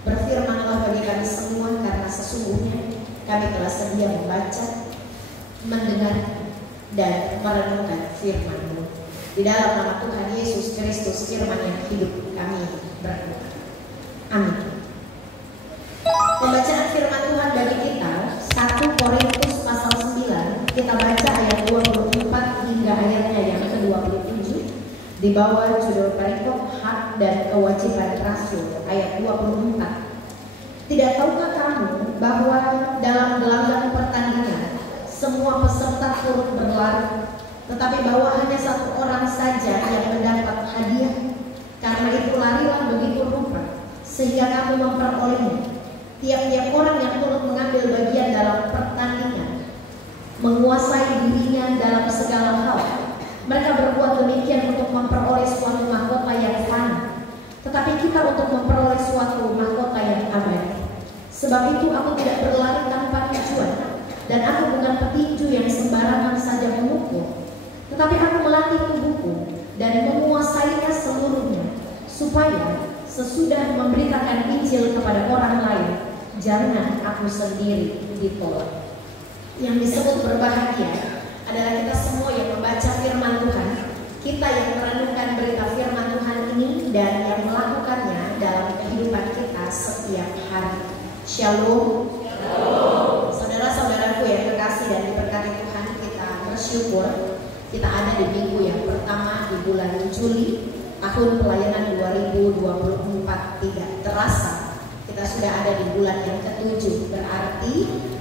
Berfirmanlah bagi kami semua, karena sesungguhnya kami telah sedia membaca, mendengar, dan merenungkan firman-Mu. Di dalam nama Tuhan Yesus Kristus, firman yang hidup, kami berdoa. Amin. Pembacaan firman Tuhan bagi kita 1 Korintus pasal 9. Kita baca ayat 24 hingga ayatnya yang ke-27. Di bawah judul perikop hak dan kewajiban rasul, ayat 24. Tidak tahukah kamu bahwa dalam gelanggang pertandingan semua peserta turut berlari, tetapi bahwa hanya satu orang saja yang mendapat hadiah? Karena itu larilah begitu rupa sehingga kamu memperolehnya. Tiap-tiap orang yang turut mengambil bagian dalam pertandingan menguasai dirinya dalam segala hal. Mereka berbuat demikian untuk memperoleh suatu mahkota yang fana, tetapi kita untuk memperoleh suatu mahkota yang abadi. Sebab itu aku tidak berlari tanpa tujuan, dan aku bukan petinju yang sembarangan saja memukul, tetapi aku melatih tubuhku dan menguasainya seluruhnya, supaya sesudah memberitakan Injil kepada orang lain, jangan aku sendiri ditolak. Yang disebut berbahagia adalah kita semua yang membaca firman Tuhan, kita yang merenungkan berita firman Tuhan ini, dan yang melakukannya dalam kehidupan kita setiap hari. Shalom. Shalom. Saudara-saudaraku yang kekasih dan diberkati Tuhan, kita bersyukur kita ada di minggu yang pertama di bulan Juli tahun pelayanan 2024. Tidak terasa kita sudah ada di bulan yang ke-7, berarti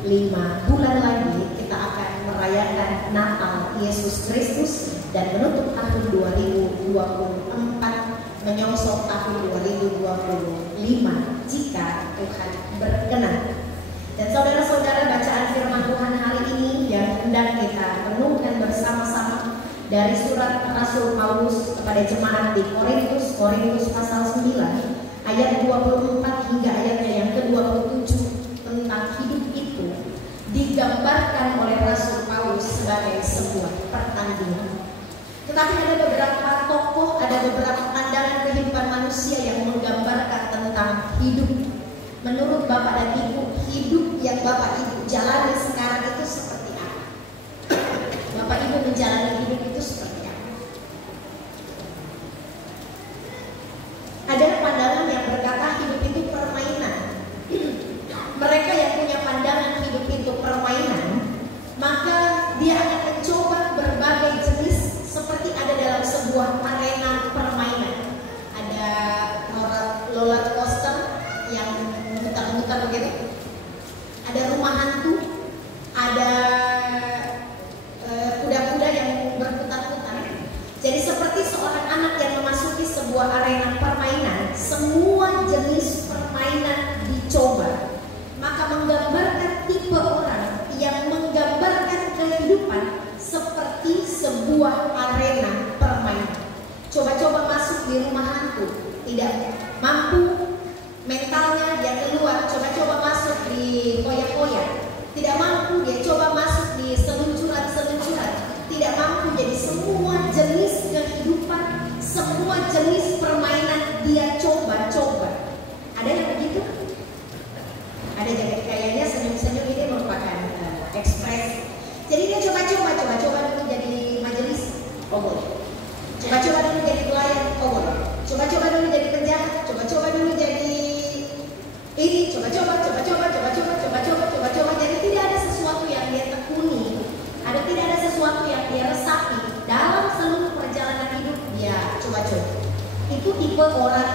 5 bulan lagi kita akan merayakan Natal Yesus Kristus dan menutup tahun 2024, menyongsong tahun 2025 jika Tuhan berkenan. Dan saudara-saudara, bacaan firman Tuhan hari ini yang hendak kita renungkan bersama-sama dari surat Rasul Paulus kepada jemaat di Korintus pasal 9 ayat 24 hingga ayatnya yang ke-27, tentang hidup itu digambarkan oleh Rasul Paulus sebagai sebuah pertandingan. Tetapi ada beberapa tokoh, ada beberapa pandangan kehidupan manusia yang menggambarkan tentang hidup. Menurut Bapak dan Ibu, hidup yang Bapak Ibu jalani sekarang itu seperti apa? Bapak Ibu menjalani hidup itu seperti apa? Ada pandangan yang berkata hidup itu permainan. Mereka yang punya pandangan hidup itu permainan, maka dia akan mencoba berbagai jenis, seperti ada dalam sebuah arena permainan. Ada roller coaster yang muter-muter begitu, ada rumah hantu, ada kuda-kuda yang berputar-putar. Jadi seperti seorang anak yang memasuki sebuah arena permainan, semua jenis permainan dicoba. Maka menggambarkan tipe orang yang menggambarkan kehidupan seperti sebuah arena permainan. Coba-coba masuk di rumah hantu, tidak mampu, mentalnya dia keluar. Coba-coba masuk di koyak-koyak, tidak mampu, dia coba masuk di seluncuran-seluncuran, tidak mampu. Jadi semua jenis kehidupan, semua jenis permainan dia coba-coba. Ada yang begitu? Ada. Jadi kayaknya senyum-senyum ini merupakan ekspresi. Jadi dia coba-coba dulu jadi majelis, oh boleh. Coba-coba dulu jadi pelayan, oh boleh. Coba-coba dulu jadi penjahat, coba-coba dulu jadi ini, coba-coba. Jadi tidak ada sesuatu yang dia tekuni, tidak ada sesuatu yang dia resapi dalam seluruh perjalanan hidup dia coba-coba. Itu tipe orang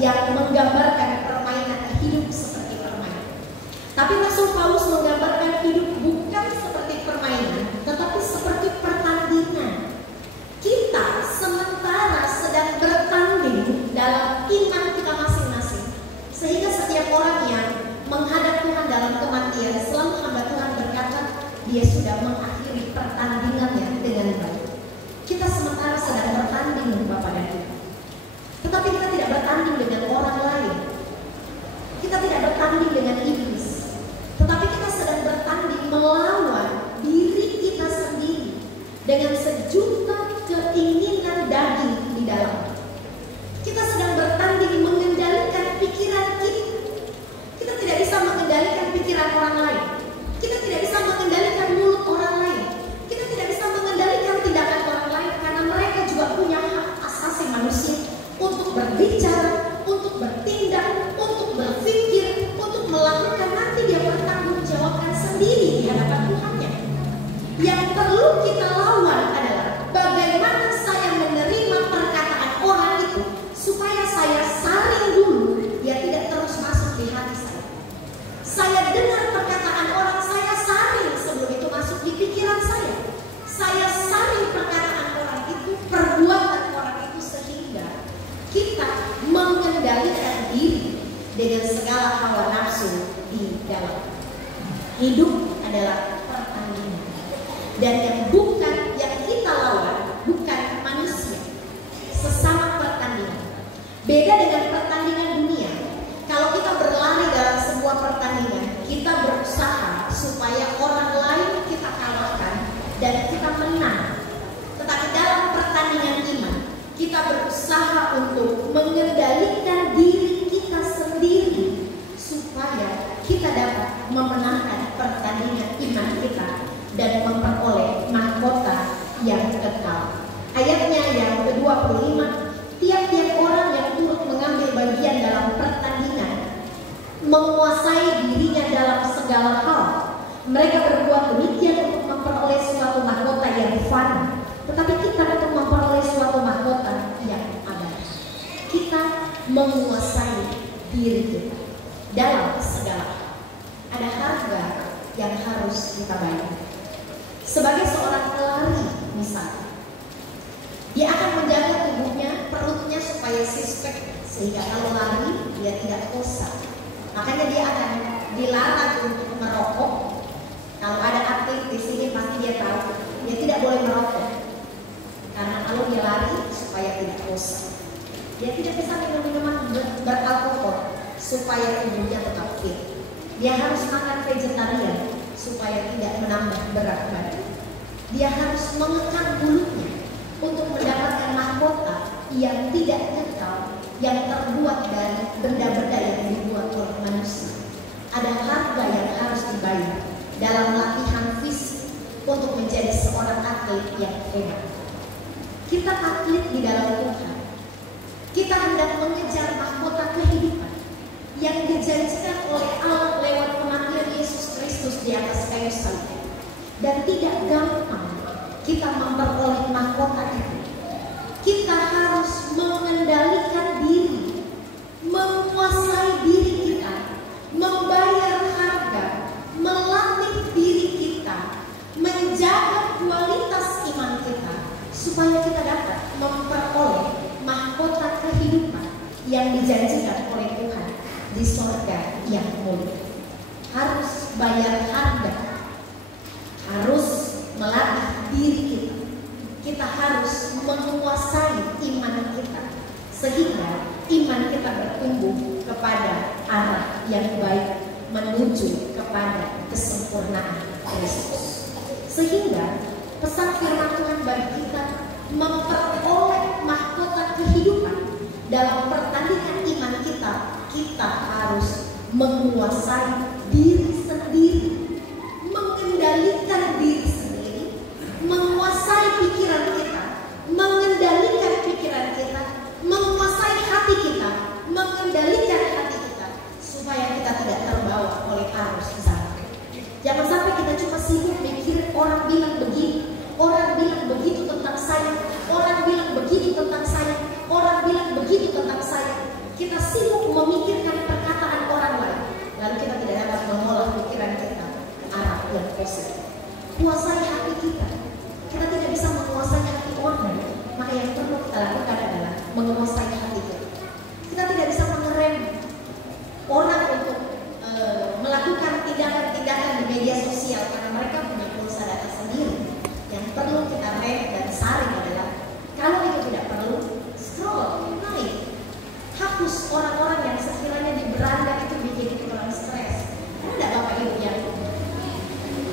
yang menggambarkan permainan hidup seperti permainan. Tapi Rasul Paulus menggambarkan hidup bukan seperti permainan, tetapi seperti pertandingan. Kita sementara sedang bertanding dalam iman kita masing-masing, sehingga setiap orang yang menghadap Tuhan dalam kematian, selalu hamba Tuhan berkata dia sudah mengakhiri pertandingannya dengan baik. Kita sementara sedang bertanding, Bapak dan Ibu. Tetapi kita tidak bertanding dengan orang lain. Kita tidak bertanding dengan iblis. Tetapi kita sedang bertanding melawan diri kita sendiri dengan sejuta keinginan daging di dalam. Kita sedang bertanding mengendalikan pikiran kita dengan segala hawa nafsu di dalam. Hidup adalah pertandingan, dan yang kita lawan bukan manusia, sesama pertandingan. Beda dengan pertandingan dunia. Kalau kita berlari dalam sebuah pertandingan, kita berusaha supaya orang lain kita kalahkan dan kita menang. Tetapi dalam pertandingan iman, kita berusaha untuk mengendalikan diri kita sendiri supaya kita dapat memenangkan pertandingan iman kita dan memperoleh mahkota yang kekal. Ayatnya yang ke-25, tiap-tiap orang yang turut mengambil bagian dalam pertandingan menguasai dirinya dalam segala hal. Mereka berbuat demikian untuk memperoleh suatu mahkota yang fana, tetapi kita untuk memperoleh suatu mahkota yang abadi. Kita menguasai diri kita dalam segala hal. Ada harga yang harus kita bayar. Sebagai seorang pelari misalnya, dia akan menjaga tubuhnya, perutnya supaya six-pack, sehingga kalau lari dia tidak kosa. Makanya dia akan dilarang untuk merokok. Kalau ada atlet di sini pasti dia tahu, dia tidak boleh merokok. Karena kalau dia lari supaya tidak kosa. Dia tidak bisa minum minuman beralkohol supaya tubuhnya tetap fit. Dia harus makan vegetarian supaya tidak menambah berat badan. Dia harus mengekang mulutnya untuk mendapatkan mahkota yang tidak kekal, yang terbuat dari benda-benda yang dibuat oleh manusia. Ada harga yang harus dibayar dalam latihan fisik untuk menjadi seorang atlet yang hebat. Kita atlet di dalam Tuhan. Kita hendak mengejar mahkota kehidupan yang dijanjikan oleh Allah lewat kematian Yesus Kristus di atas kayu salib. Dan tidak gampang kita memperoleh mahkota itu. Kita harus mengendalikan diri, menguasai diri kita, membayar harga, melatih diri kita, menjaga kualitas iman kita, supaya kita dapat memperoleh mahkota kehidupan yang dijanjikan oleh Tuhan di sorga yang mulia. Harus bayar harga, harus melatih diri kita. Kita harus menguasai iman kita sehingga iman kita bertumbuh kepada arah yang baik, menuju kepada kesempurnaan Kristus. Sehingga pesan firman Tuhan bagi kita memperoleh mahkota kehidupan dalam pertandingan iman kita. Kita harus menguasai diri sendiri, mengendalikan diri sendiri, menguasai pikiran kita, mengendalikan pikiran kita, menguasai hati kita, mengendalikan hati kita, supaya kita tidak terbawa oleh arus zaman. Jangan sampai kita cuma sibuk mikirin orang bilang begini, orang bilang begitu tentang saya, orang bilang begini tentang saya, orang bilang begitu tentang saya. Kita sibuk memikirkan perkataan orang lain, lalu kita tidak dapat mengolah pikiran kita ke arah yang positif. Kuasai hati kita. Kita tidak bisa menguasai hati orang, maka yang perlu kita lakukan adalah menguasai hati kita. Kita tidak bisa mengerem orang untuk melakukan tindakan-tindakan di media sosial karena mereka punya pulsa data sendiri. Yang perlu kita rem dan saring adalah kalau itu tidak perlu, scroll, naik. Hapus orang-orang yang sekiranya di beranda itu bikin orang stres. Ada Bapak Ibu yang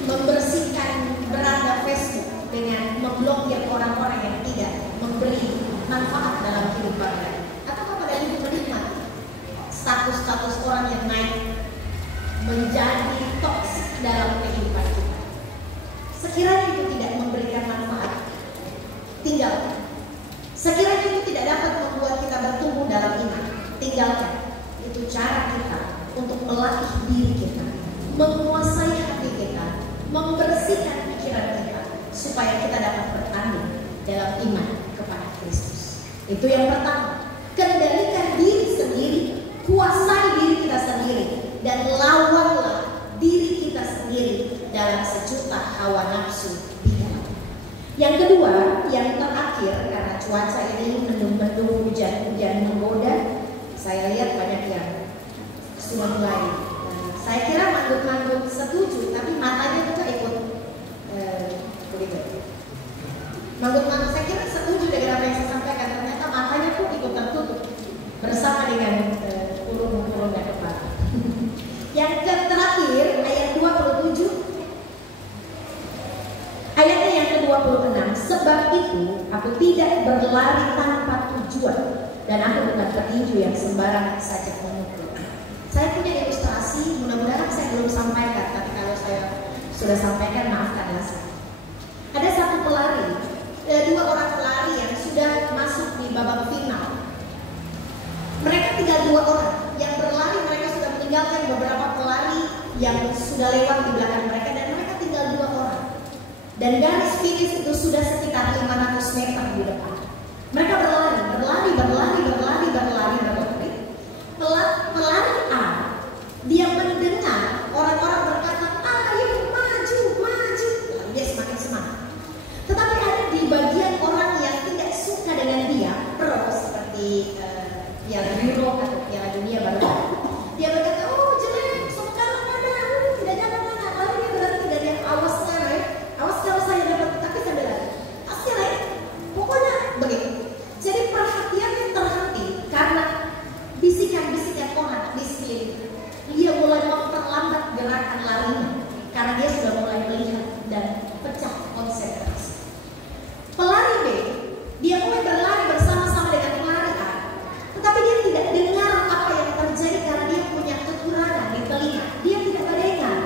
membersihkan beranda Facebook dengan memblokir orang-orang yang tidak memberi manfaat dalam kehidupan mereka? Atau pada Ibu menikmati status-status orang yang naik menjadi toksik dalam kehidupan kita? Sekiranya itu tidak memberikan manfaat, tinggalkan. Sekiranya itu tidak dapat membuat kita bertumbuh dalam iman, tinggalkan. Itu cara kita untuk melatih diri kita, menguasai hati kita, membersihkan pikiran kita, supaya kita dapat bertanding dalam iman kepada Kristus. Itu yang pertama. Kendalikan diri sendiri, kuasai diri kita sendiri, dan lawanlah diri kita sendiri dalam sejuta hawa nafsu dia. Yang kedua, yang terakhir, karena cuaca ini mendung-mendung, hujan-hujan menggoda, saya lihat banyak yang sudah mulai. Saya kira manggut-manggut setuju, tapi matanya juga ikut begitu. Manggut-manggut saya kira setuju dengan apa yang saya sampaikan, ternyata matanya pun ikut tertutup bersama dengan kurung-kurung dan kepala. Yang terakhir ayat 27, ayatnya yang ke-26, sebab itu aku tidak berlari tanpa tujuan dan aku bukan petinju yang sembarangan saja memukul. Saya punya ilustrasi, mudah-mudahan saya belum sampaikan, tapi kalau saya sudah sampaikan maafkanlah saya. Ada satu pelari, dua orang pelari yang sudah masuk di babak final. Mereka tinggal dua orang yang berlari, mereka sudah meninggalkan beberapa pelari yang sudah lewat di belakang mereka, dan mereka tinggal dua orang. Dan garis finish itu sudah sekitar 500 meter di depan. Mereka berlari. Pelari A, dia mendengar orang-orang berkata, ayo maju. Lalu dia semakin semangat. Tetapi ada di bagian orang yang tidak suka dengan dia, pro seperti Piala Euro atau Piala Dunia baru. Dia berkata, oh jelek, sekarang ada, tidak jangan, lalu dia berarti dari yang awasnya, awas kalau saya dapat, tapi sambil lagi, pasti lain, pokoknya begitu. Jadi perhatiannya terhenti karena bisikan-bisikan orang di sekeliling. Dia mulai memperlambat gerakan larinya karena dia sudah mulai melihat dan pecah konsentrasi. Pelari B, dia mulai berlari bersama-sama dengan pelari A, tetapi dia tidak dengar apa yang terjadi karena dia punya kekurangan di telinga. Dia tidak mendengar.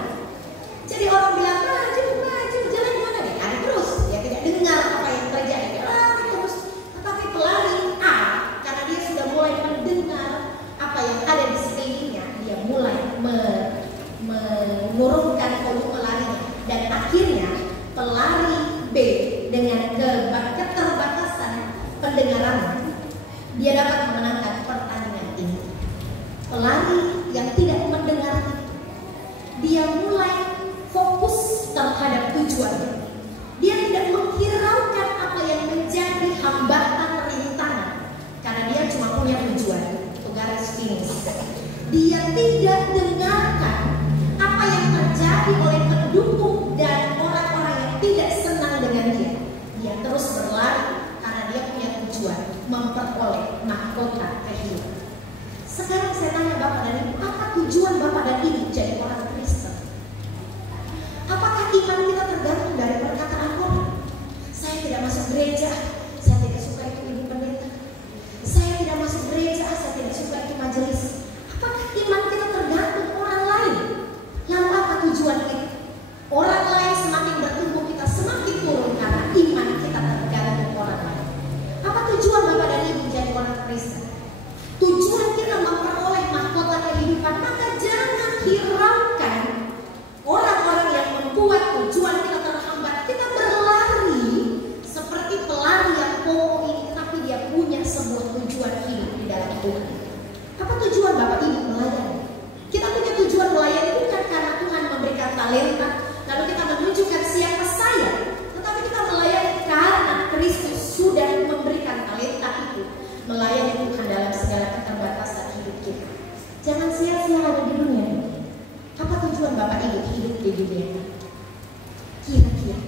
Jadi orang bilang maju, jalan mana nih? Ada terus. Dia tidak dengar apa yang terjadi. Dia lari terus. Tetapi pelari A, karena dia sudah mulai mendengar apa yang ada di sekelilingnya, dia mulai menurunkan volume larinya, dan akhirnya pelari B dengan keterbatasan pendengaran, dia dapat memenangkan pertandingan ini. Pelari yang tidak mendengar itu, dia mulai fokus terhadap tujuannya. Dia tidak menghiraukan apa yang menjadi hambatan rintangan, karena dia cuma punya tujuan, itu garis finish. Dia tidak dengarkan apa yang terjadi oleh pendukung dan orang-orang yang tidak senang dengan dia. Dia terus berlari karena dia punya tujuan, memperoleh mahkota kehidupan. Sekarang saya tanya Bapak dan Ibu, apa tujuan Bapak dan Ibu jadi orang Kristen? Apakah iman kita tergantung dari perkataan orang? Saya tidak masuk gereja, saya tidak suka itu ibu pendeta. Saya tidak masuk gereja, saya tidak suka itu majelis. Apakah iman kita tergantung orang lain? Lalu apa tujuan kita? Orang lain semakin bertumbuh, kita semakin turun karena iman kita tergantung orang lain. Apa tujuan Bapak dan Ibu jadi orang Kristen? Tujuan kita memperoleh mahkota kehidupan, maka jangan hiraukan orang-orang yang membuat tujuan kita terhambat. Kita berlari seperti pelari yang kokoh ini, tapi dia punya sebuah tujuan hidup di dalam Tuhan. Apa tujuan Bapak Ibu melayani? Kita punya tujuan melayani bukan karena Tuhan memberikan talenta, lalu kita menunjukkan siapa saya, tetapi kita melayani karena Kristus sudah memberikan talenta itu, melayani Tuhan dalam segala keterbatasan hidup kita. Jangan sia-sia ada di dunia ini. Apa tujuan Bapak Ibu hidup di dunia ini? Kira-kira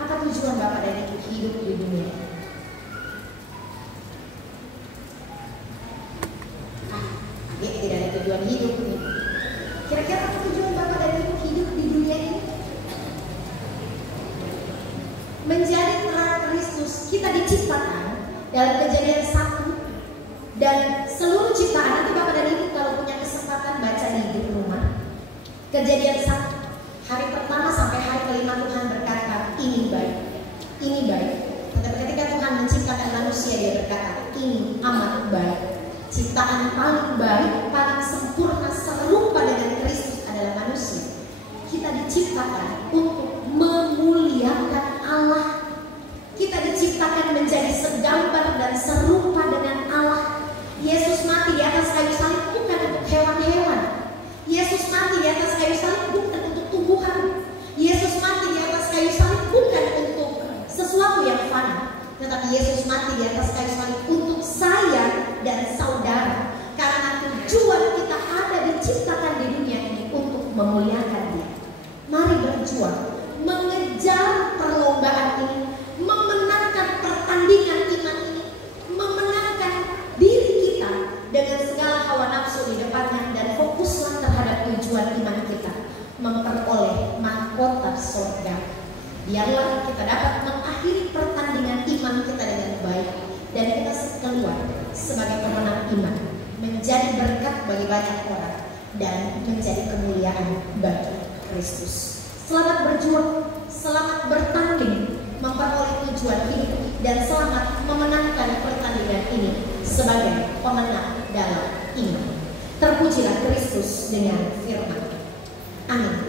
apa tujuan Bapak dan Ibu hidup di dunia ini? Tidak ada tujuan hidup ini. Kira-kira apa tujuan Bapak dan Ibu hidup di dunia ini? Menjadi terang Kristus. Kita diciptakan dalam Kejadian 1, dan seluruh ciptaan, nanti Bapak dan Ibu kalau punya kesempatan baca di rumah. Kejadian 1, hari pertama sampai hari kelima Tuhan berkata, ini baik, ini baik. Tetapi ketika Tuhan menciptakan manusia, dia berkata, ini amat baik. Ciptaan paling baik, paling sempurna, serupa dengan Kristus adalah manusia. Kita diciptakan untuk memuliakan Allah. Kita diciptakan menjadi segambar dan serupa dengan Allah. Yesus mati di atas kayu salib bukan untuk hewan-hewan. Yesus mati di atas kayu salib bukan untuk tumbuhan. Yesus mati di atas kayu salib bukan untuk sesuatu yang fana. Tetapi Yesus mati di atas kayu salib untuk saya dan saudara. Karena tujuan kita berjuang, mengejar perlombaan ini, memenangkan pertandingan iman ini, memenangkan diri kita dengan segala hawa nafsu di depannya, dan fokuslah terhadap tujuan iman kita, memperoleh mahkota surga. Biarlah kita dapat mengakhiri pertandingan iman kita dengan baik, dan kita keluar sebagai pemenang iman, menjadi berkat bagi banyak orang, dan menjadi kemuliaan bagi Kristus. Selamat berjuang, selamat bertanding, memperoleh tujuan ini, dan selamat memenangkan pertandingan ini sebagai pemenang dalam iman. Terpujilah Kristus dengan firman. Amin.